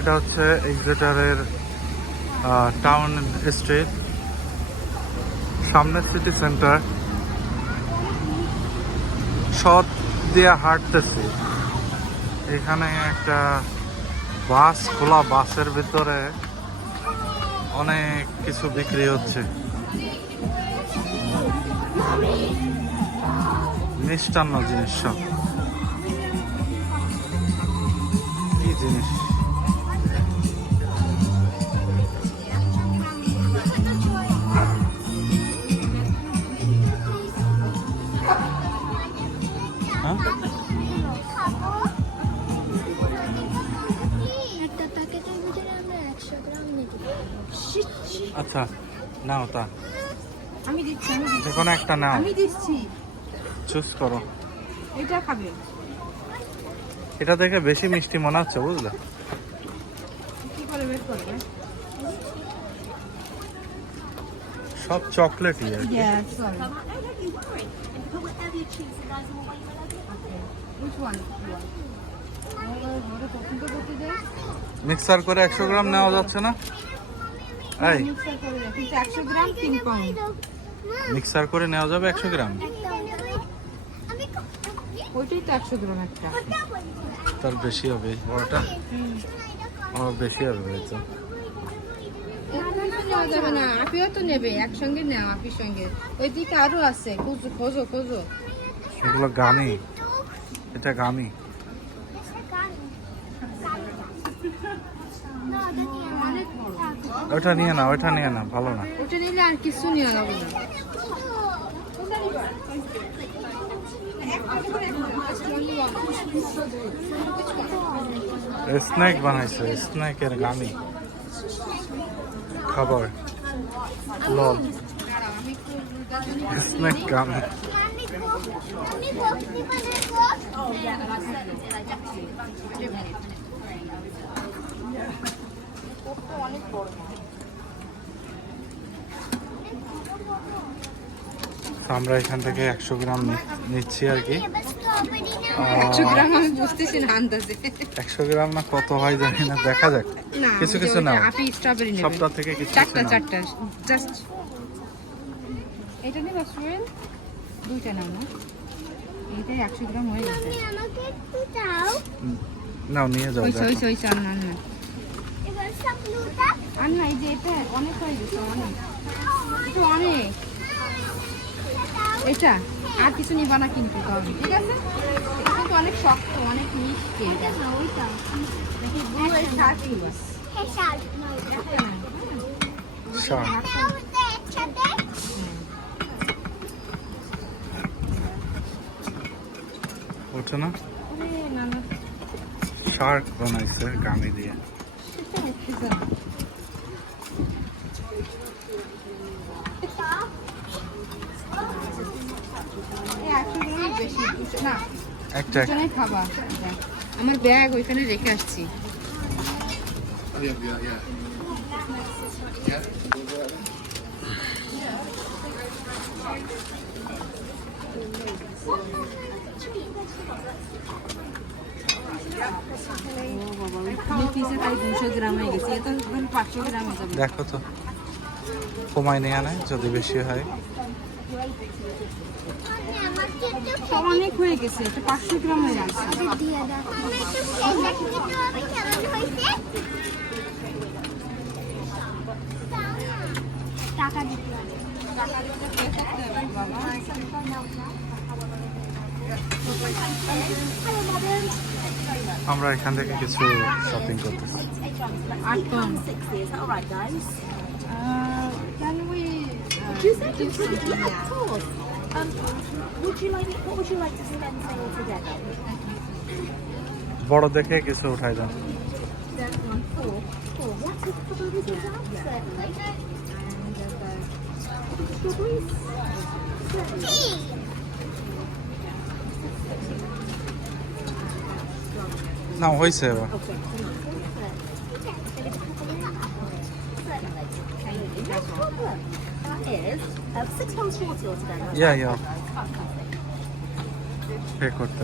এটা হচ্ছে এক্সেটারের টাউন স্ট্রিট সামনে সিটি সেন্টার সৎ দিয়ে হাঁটতেছি। এখানে একটা বাস, খোলা বাসের ভিতরে অনেক কিছু বিক্রি হচ্ছে। মিষ্টান্ন জিনিস সব। কি জিনিস? হ্যাঁ আচ্ছা নাও তা। আমি দিচ্ছি। যে কোনো একটা নাও। আমি দিচ্ছি। চুজ করো। এটা খাবে। এটা দেখে বেশি মিষ্টি মনে হচ্ছে বুঝলে? কি করে বের করবে? সব চকলেটই আর কি? মিক্সার করে একশো গ্রাম নেওয়া যাচ্ছে না? এই। Mixer করে রাখি। কিন্তু 100 গ্রাম তিন পাউন্ড মিক্সার করে নেওয়া যাবে একশো গ্রাম? ওইটাই তো একশো গ্রাম একটা। তার বেশি হবে ওটা ও বেশি হবে হয়তো। নেওয়া যাবে না। আপিও তো নেবে একসঙ্গে নেও আপির সঙ্গে। ওইদিকে আরও আছে খোঁজো খোঁজো খোঁজো। এগুলো গামি। এটা গামি। ওটা নিয়ে না ওটা নিয়ে না ভালো না। ওটা নিলে আর কিছু নিয়ে না। স্ন্যাক বানাইছে স্ন্যাকের গামি। খাবার। লল। আমরা এখান থেকে একশো গ্রাম নিচ্ছি আর কি। একশো গ্রাম আমি বুঝতেছি না আন্দাজে। একশো গ্রাম না কত হয় জানি না দেখা যাক। কিছু কিছু ওইটা নাও। আপি স্ট্রবেরি সবটা থেকে কিছু চারটা চারটা। জাস্ট এটা নেবে সুয়েল দুইটা নাও না? একশো গ্রাম হয়ে গেছে। আমাকে একটু নাও নিয়ে যাও না না আর না এই যে এটা অনেক হয়ে গেছে অনেক। এটা অনেক। এটা? আর কিছু নিবা না কিন্তু তাহলে ঠিক আছে? এটা কিন্তু অনেক শক্ত অনেক মিষ্টি। এটা ওইটা। দেখি ব্লু এর শার্ট নিবা। হ্যাঁ শাল একটা না ওঠে না? না না। শার্ক বানাইছে গামি দিয়ে। সেটা হচ্ছে যা। এই একশো গ্রামের বেশি না একটা দুজনেই খাবা আমার ব্যাগ ওইখানে রেখে আসছি। দেখো তো কমায় নিয়ে আনে যদি বেশি হয়। অনেক হয়ে গেছে এটা পাঁচশো গ্রাম হয়ে গেছে। হবে টাকা দিতে হবে। আমরা এখান থেকে কিছু শপিং করতেছি। আট pounds Is that all right, guys? Can we Yeah, of course. Um, would you like? What would you like to spend all together? বড় দেখে কিছু উঠাই দাও That one, four. Four. What's a couple of these out? Certainly. And uh, strawberries. না হয়েছে এবার Okay. Certainly. No problem. That is uh, six pounds forty altogether. Yeah yeah pay করতে